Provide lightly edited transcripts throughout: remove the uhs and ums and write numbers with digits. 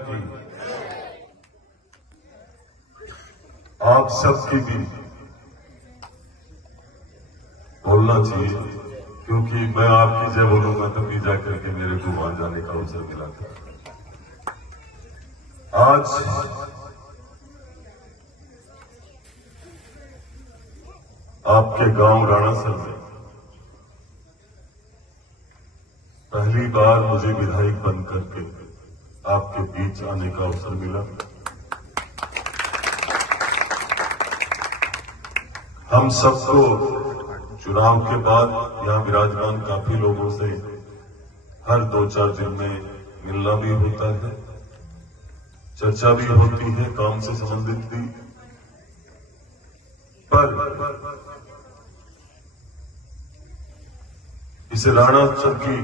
की आप सबकी भी बोलना चाहिए, क्योंकि मैं आपकी जय बोलूंगा तभी जाकर के मेरे को वहां जाने का अवसर मिला था। आज आपके गांव राणासर में पहली बार मुझे विधायक बन करके आपके बीच आने का अवसर मिला। हम सबको चुनाव के बाद यहां विराजमान काफी लोगों से हर 2-4 दिन में मिलना भी होता है, चर्चा भी होती है, काम से संबंधित भी। पर इस राणासर की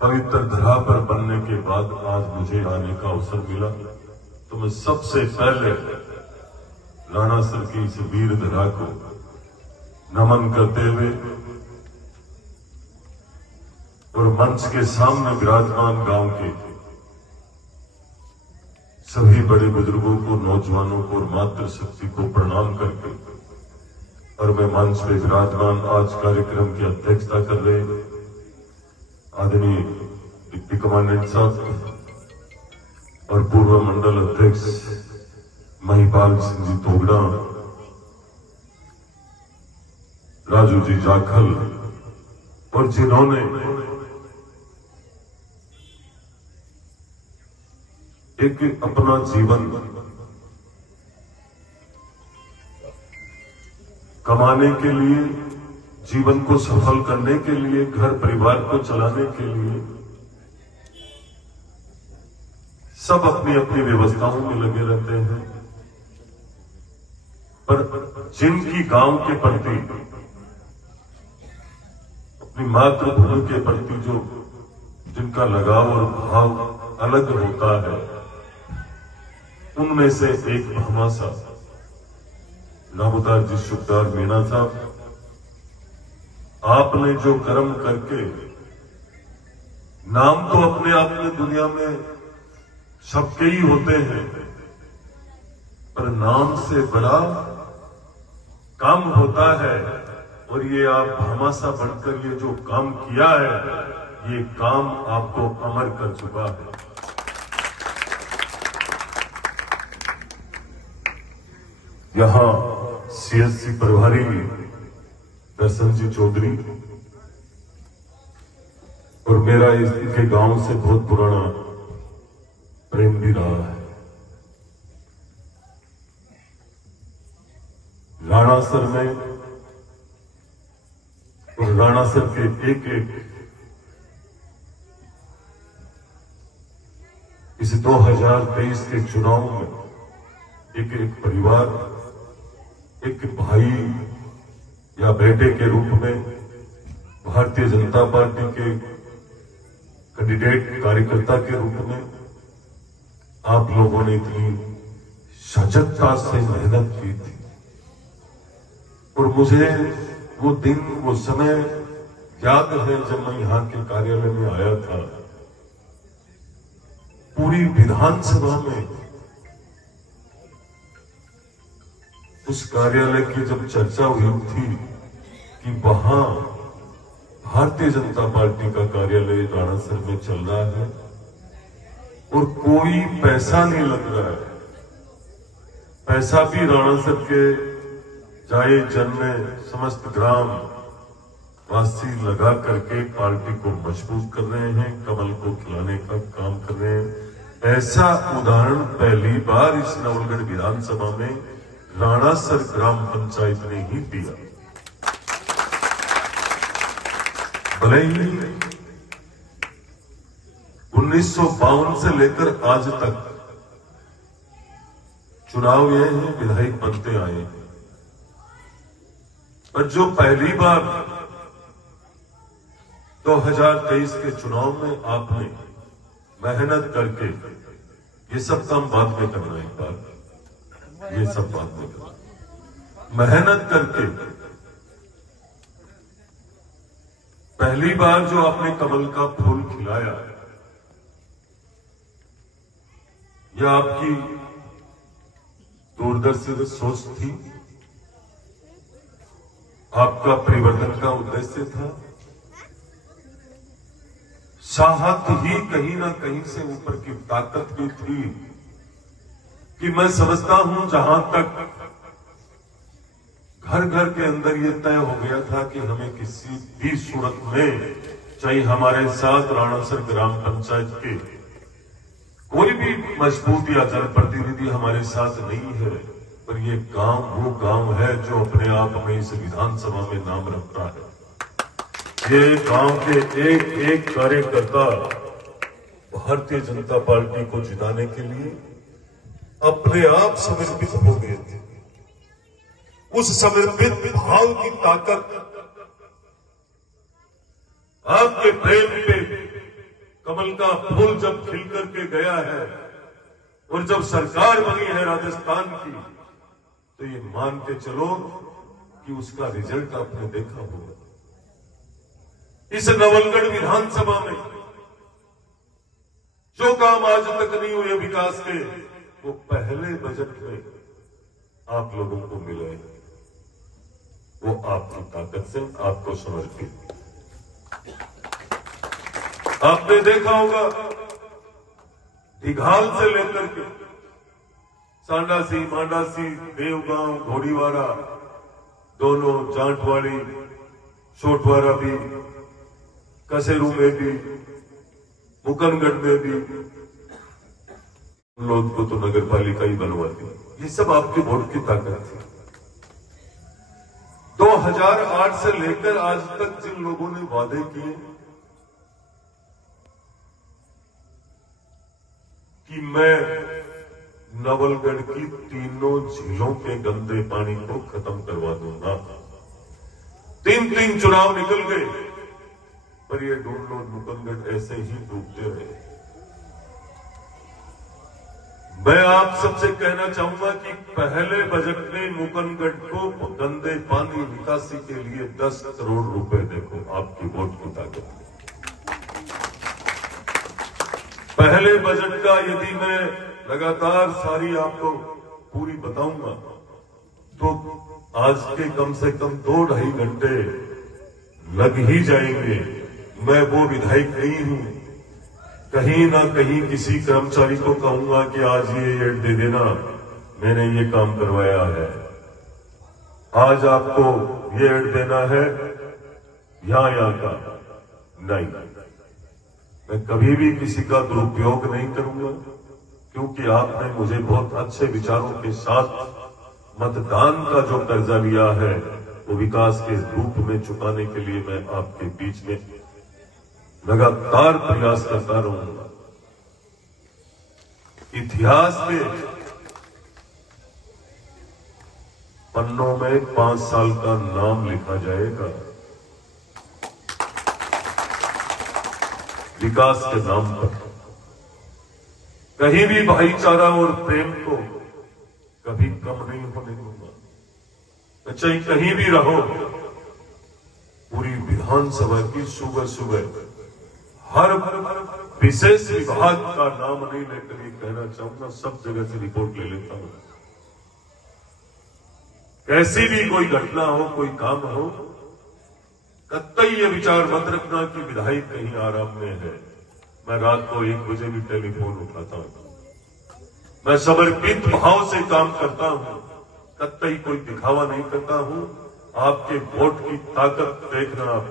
पवित्र धरा पर बनने के बाद आज मुझे आने का अवसर मिला, तो मैं सबसे पहले राणासर की इस वीर धरा को नमन करते हुए और मंच के सामने विराजमान गांव के सभी बड़े बुजुर्गों को, नौजवानों को और मातृशक्ति को प्रणाम करके, और मैं मंच पे विराजमान आज कार्यक्रम की अध्यक्षता कर रहे आदरणीय डिप्टी कमांडेंट साहब और पूर्व मंडल अध्यक्ष महिपाल सिंह जी तोगड़ा, राजू जी जाखल, और जिन्होंने एक अपना जीवन कमाने के लिए, जीवन को सफल करने के लिए, घर परिवार को चलाने के लिए सब अपनी अपनी व्यवस्थाओं में लगे रहते हैं, पर जिनकी गांव के प्रति, अपनी मातृभूमि के प्रति जो जिनका लगाव और भाव अलग होता है, उनमें से एक भामासा नामदार जी सुखदार मीणा साहब, आपने जो कर्म करके, नाम तो अपने आप में दुनिया में सबके ही होते हैं, पर नाम से बड़ा काम होता है, और ये आप भामासा बनकर ये जो काम किया है, ये काम आपको अमर कर चुका है। यहां सीएससी प्रभारी दर्शन जी चौधरी, और मेरा इनके गांव से बहुत पुराना प्रेम भी रहा है। राणासर में और राणासर के एक इस 2023 के चुनाव में एक परिवार, एक भाई या बेटे के रूप में भारतीय जनता पार्टी के कैंडिडेट, कार्यकर्ता के रूप में आप लोगों ने इतनी सजगता से मेहनत की थी, और मुझे वो दिन, वो समय याद है जब मैं यहां के कार्यालय में आया था। पूरी विधानसभा में उस कार्यालय की जब चर्चा हुई थी कि वहां भारतीय जनता पार्टी का कार्यालय राणासर में चल रहा है और कोई पैसा नहीं लग रहा है, पैसा भी राणासर के जाए जन में समस्त ग्राम वासी लगा करके पार्टी को मजबूत कर रहे हैं, कमल को खिलाने का काम कर रहे हैं। ऐसा उदाहरण पहली बार इस नवलगढ़ विधानसभा में राणासर ग्राम पंचायत ने ही दिया। भले ही 1952 से लेकर आज तक चुनाव ये है, विधायक बनते आए हैं, पर जो पहली बार 2023 के चुनाव में आपने मेहनत करके, ये सब काम बाद में करना, एक बार ये सब बाद में करना, मेहनत करके पहली बार जो आपने कमल का फूल खिलाया, यह आपकी दूरदर्शी सोच थी, आपका परिवर्तन का उद्देश्य था, चाहत ही कहीं ना कहीं से ऊपर की ताकत भी थी कि मैं समझता हूं जहां तक घर घर के अंदर यह तय हो गया था कि हमें किसी भी सूरत में, चाहे हमारे साथ राणासर ग्राम पंचायत के कोई भी मजबूत या जनप्रतिनिधि हमारे साथ नहीं है, पर यह गांव वो गांव है जो अपने आप में इस विधानसभा में नाम रखता है। ये गांव के एक एक कार्यकर्ता भारतीय जनता पार्टी को जिताने के लिए अपने आप समर्पित हो गए थे। उस समर्पित भाव की ताकत आपके प्रेम पे कमल का फूल जब खिल करके गया है और जब सरकार बनी है राजस्थान की, तो ये मान के चलो कि उसका रिजल्ट आपने देखा होगा। इस नवलगढ़ विधानसभा में जो काम आज तक नहीं हुए विकास के, वो पहले बजट में आप लोगों को मिले, वो आपकी ताकत से आपको समर्पित। आपने देखा होगा दिघाल से लेकर के सांडासी, मांडासी, देवगांव, घोड़ीवाड़ा, दोनों जांटवाड़ी, छोटवाड़ा भी, कसेरू में भी, मुकनगढ़ में भी, उन लोगों को तो नगर पालिका ही बनवा दी। ये सब आपके वोट की ताकत थी। 2008 से लेकर आज तक जिन लोगों ने वादे किए कि मैं नवलगढ़ की तीनों झीलों के गंदे पानी को खत्म करवा दूंगा, 3 चुनाव निकल गए, पर ये डूबलो मुकनगढ़ ऐसे ही डूबते रहे। मैं आप सबसे कहना चाहूंगा कि पहले बजट में मुकनगढ़ को गंदे पानी निकासी के लिए 10 करोड़ रुपए, देखो आपकी वोट की ताकत। पहले बजट का यदि मैं लगातार सारी आपको पूरी बताऊंगा तो आज के कम से कम 2-2.5 घंटे लग ही जाएंगे। मैं वो विधायक नहीं हूं, कहीं ना कहीं किसी कर्मचारी को कहूंगा कि आज ये एड दे देना, मैंने ये काम करवाया है, आज आपको ये एड देना है, यहां का नहीं। मैं कभी भी किसी का दुरुपयोग नहीं करूंगा, क्योंकि आपने मुझे बहुत अच्छे विचारों के साथ मतदान का जो कर्जा लिया है वो विकास के रूप में चुकाने के लिए मैं आपके बीच में लगातार प्रयास करता रहूंगा। इतिहास के पन्नों में 5 साल का नाम लिखा जाएगा विकास के नाम पर। कहीं भी भाईचारा और प्रेम को कभी कम नहीं होने दूंगा। चाहे कहीं भी रहो, पूरी विधानसभा की सुबह सुबह हर विशेष विभाग का नाम नहीं लेकर ये कहना चाहूंगा, सब जगह से रिपोर्ट ले लेता हूं। कैसी भी कोई घटना हो, कोई काम हो, कतई ये विचार मत रखना कि विधायक कहीं आराम में है। मैं रात को 1 बजे भी टेलीफोन उठाता हूं। मैं समर्पित भाव से काम करता हूं, कतई कोई दिखावा नहीं करता हूं। आपके वोट की ताकत देखना आप,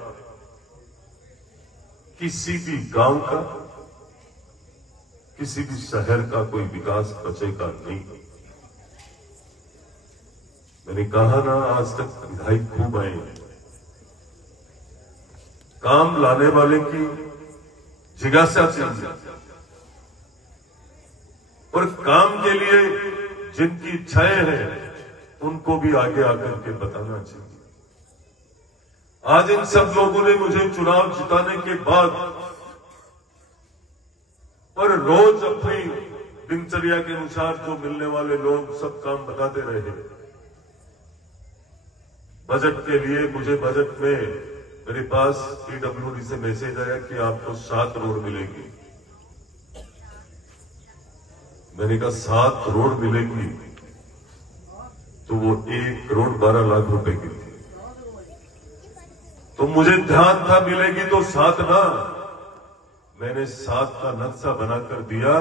किसी भी गांव का, किसी भी शहर का कोई विकास बचेगा नहीं। मैंने कहा ना, आज तक विधायक खूब आए, काम लाने वाले की जिज्ञासा चाहिए और काम के लिए जिनकी इच्छाएं हैं उनको भी आगे आकर के बताना चाहिए। आज इन सब लोगों ने मुझे चुनाव जिताने के बाद और रोज अपनी दिनचर्या के अनुसार जो मिलने वाले लोग सब काम बताते रहे। बजट के लिए मुझे बजट में मेरे पास पीडब्ल्यूडी से मैसेज आया कि आपको 7 रोड मिलेगी। मैंने कहा 7 करोड़ मिलेगी, तो वो 1,12,00,000 रुपए की थी। तो मुझे ध्यान था मिलेगी तो 7 ना, मैंने 7 का नक्शा बनाकर दिया।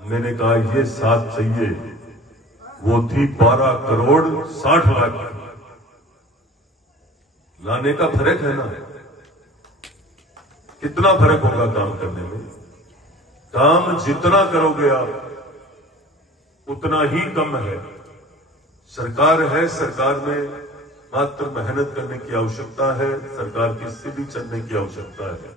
मैंने कहा ये 7 चाहिए, वो थी 12,60,00,000। लाने का फर्क है ना, कितना फर्क होगा काम करने में। काम जितना करोगे आप उतना ही कम है। सरकार है, सरकार में मात्र मेहनत करने की आवश्यकता है, सरकार की सीढ़ी चढ़ने की आवश्यकता है।